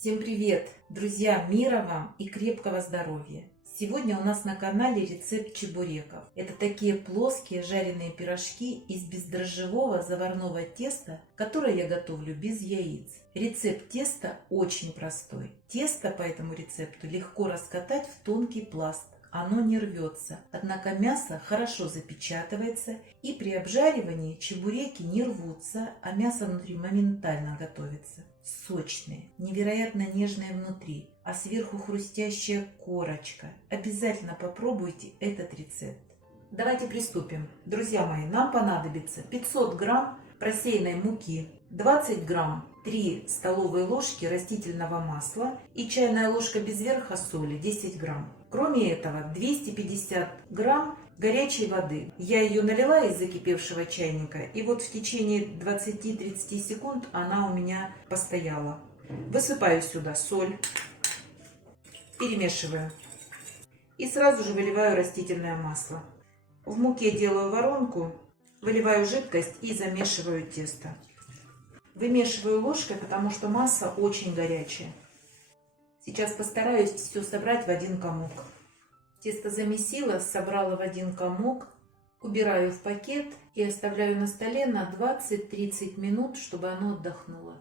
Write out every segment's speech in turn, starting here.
Всем привет, друзья! Мира вам и крепкого здоровья! Сегодня у нас на канале рецепт чебуреков. Это такие плоские жареные пирожки из бездрожжевого заварного теста, которое я готовлю без яиц. Рецепт теста очень простой. Тесто по этому рецепту легко раскатать в тонкий пласт. Оно не рвется, однако мясо хорошо запечатывается, и при обжаривании чебуреки не рвутся, а мясо внутри моментально готовится. Сочные, невероятно нежные внутри, а сверху хрустящая корочка. Обязательно попробуйте этот рецепт. Давайте приступим. Друзья мои, нам понадобится 500 грамм просеянной муки, 20 грамм 3 столовые ложки растительного масла и чайная ложка без верха соли 10 грамм. Кроме этого, 250 грамм горячей воды. Я ее налила из закипевшего чайника, и вот в течение 20-30 секунд она у меня постояла. Высыпаю сюда соль, перемешиваю и сразу же выливаю растительное масло. В муке делаю воронку, выливаю жидкость и замешиваю тесто. Вымешиваю ложкой, потому что масса очень горячая. Сейчас постараюсь все собрать в один комок. Тесто замесила, собрала в один комок, убираю в пакет и оставляю на столе на 20-30 минут, чтобы оно отдохнуло.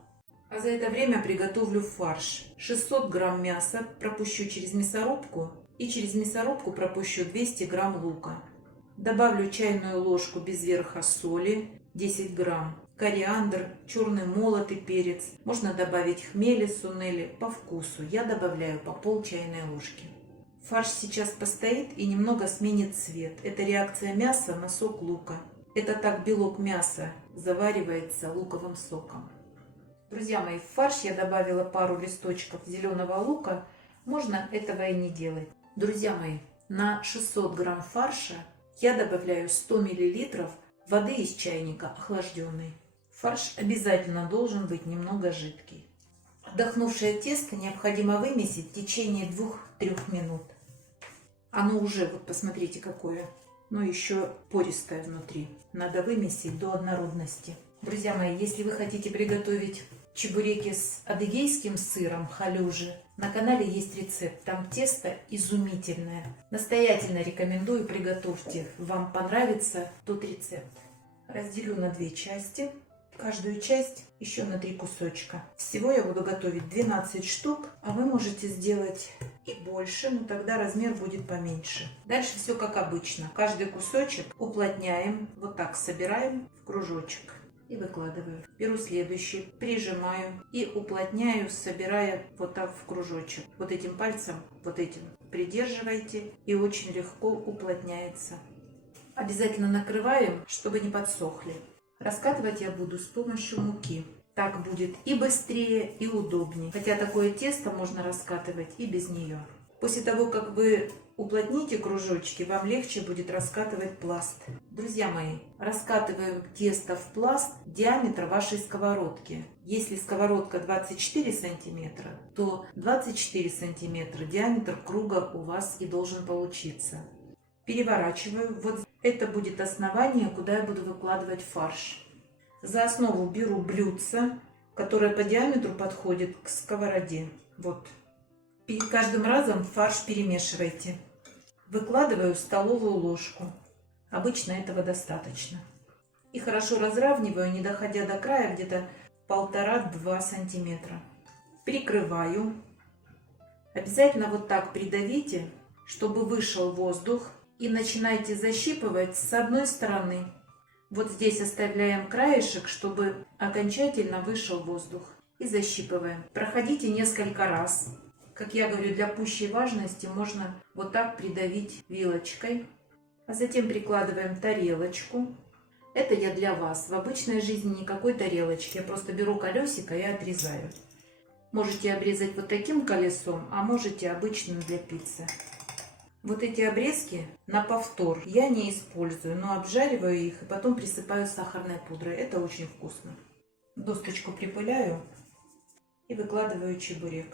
А за это время приготовлю фарш. 600 грамм мяса пропущу через мясорубку и через мясорубку пропущу 200 грамм лука. Добавлю чайную ложку без верха соли, 10 грамм, кориандр, черный молотый перец. Можно добавить хмели, сунели по вкусу. Я добавляю по пол чайной ложки. Фарш сейчас постоит и немного сменит цвет. Это реакция мяса на сок лука. Это так белок мяса заваривается луковым соком. Друзья мои, в фарш я добавила пару листочков зеленого лука. Можно этого и не делать. Друзья мои, на 600 грамм фарша я добавляю 100 мл воды из чайника охлажденной. Фарш обязательно должен быть немного жидкий. Отдохнувшее тесто необходимо вымесить в течение 2-3 минут. Оно уже, вот посмотрите какое, но еще пористое внутри. Надо вымесить до однородности. Друзья мои, если вы хотите приготовить чебуреки с адыгейским сыром халюжи, на канале есть рецепт. Там тесто изумительное. Настоятельно рекомендую, приготовьте. Вам понравится тот рецепт. Разделю на 2 части. Каждую часть еще на 3 кусочка. Всего я буду готовить 12 штук, а вы можете сделать и больше, но тогда размер будет поменьше. Дальше все как обычно. Каждый кусочек уплотняем, вот так собираем в кружочек и выкладываю. Беру следующий, прижимаю и уплотняю, собирая вот так в кружочек. Вот этим пальцем, вот этим придерживайте, и очень легко уплотняется. Обязательно накрываем, чтобы не подсохли. Раскатывать я буду с помощью муки. Так будет и быстрее, и удобнее. Хотя такое тесто можно раскатывать и без нее. После того, как вы уплотните кружочки, вам легче будет раскатывать пласт. Друзья мои, раскатываем тесто в пласт диаметра вашей сковородки. Если сковородка 24 сантиметра, то 24 сантиметра диаметр круга у вас и должен получиться. Переворачиваю. Вот это будет основание, куда я буду выкладывать фарш. За основу беру блюдце, которое по диаметру подходит к сковороде. Вот. Перед каждым разом фарш перемешивайте. Выкладываю столовую ложку. Обычно этого достаточно. И хорошо разравниваю, не доходя до края, где-то 1,5-2 сантиметра. Прикрываю. Обязательно вот так придавите, чтобы вышел воздух. И начинайте защипывать с одной стороны. Вот здесь оставляем краешек, чтобы окончательно вышел воздух. И защипываем. Проходите несколько раз. Как я говорю, для пущей важности можно вот так придавить вилочкой. А затем прикладываем тарелочку. Это я для вас. В обычной жизни никакой тарелочки. Я просто беру колесико и отрезаю. Можете обрезать вот таким колесом, а можете обычным для пиццы. Вот эти обрезки на повтор я не использую, но обжариваю их и потом присыпаю сахарной пудрой. Это очень вкусно. Досточку припыляю и выкладываю чебурек.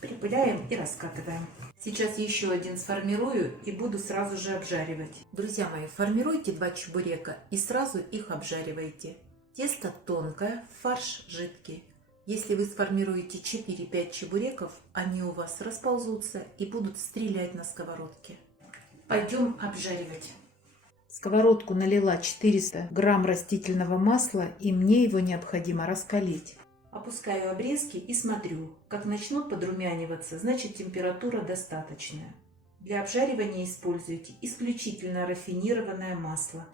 Припыляем и раскатываем. Сейчас еще один сформирую и буду сразу же обжаривать. Друзья мои, формируйте 2 чебурека и сразу их обжаривайте. Тесто тонкое, фарш жидкий. Если вы сформируете 4-5 чебуреков, они у вас расползутся и будут стрелять на сковородке. Пойдем обжаривать. В сковородку налила 400 грамм растительного масла, и мне его необходимо раскалить. Опускаю обрезки и смотрю, как начнут подрумяниваться, значит температура достаточная. Для обжаривания используйте исключительно рафинированное масло.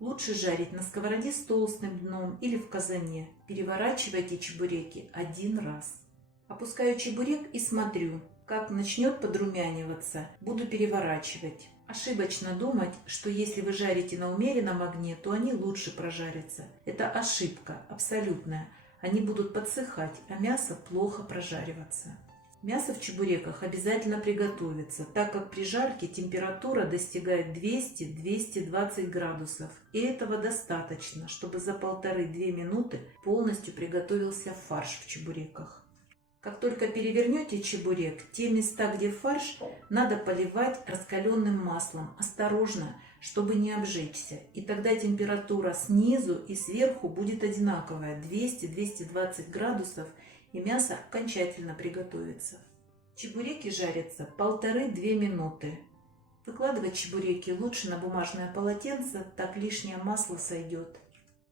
Лучше жарить на сковороде с толстым дном или в казане. Переворачивайте чебуреки один раз. Опускаю чебурек и смотрю, как начнет подрумяниваться. Буду переворачивать. Ошибочно думать, что если вы жарите на умеренном огне, то они лучше прожарятся. Это ошибка, абсолютная. Они будут подсыхать, а мясо плохо прожариваться. Мясо в чебуреках обязательно приготовится, так как при жарке температура достигает 200-220 градусов. И этого достаточно, чтобы за 1,5-2 минуты полностью приготовился фарш в чебуреках. Как только перевернете чебурек, те места, где фарш, надо поливать раскаленным маслом, осторожно, чтобы не обжечься. И тогда температура снизу и сверху будет одинаковая, 200-220 градусов, и мясо окончательно приготовится. Чебуреки жарятся 1,5-2 минуты. Выкладывать чебуреки лучше на бумажное полотенце, так лишнее масло сойдет.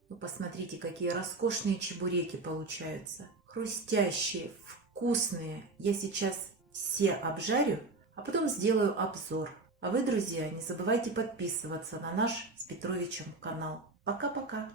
Ну, посмотрите, какие роскошные чебуреки получаются. Хрустящие, вкусные. Я сейчас все обжарю, а потом сделаю обзор. А вы, друзья, не забывайте подписываться на наш с Петровичем канал. Пока-пока!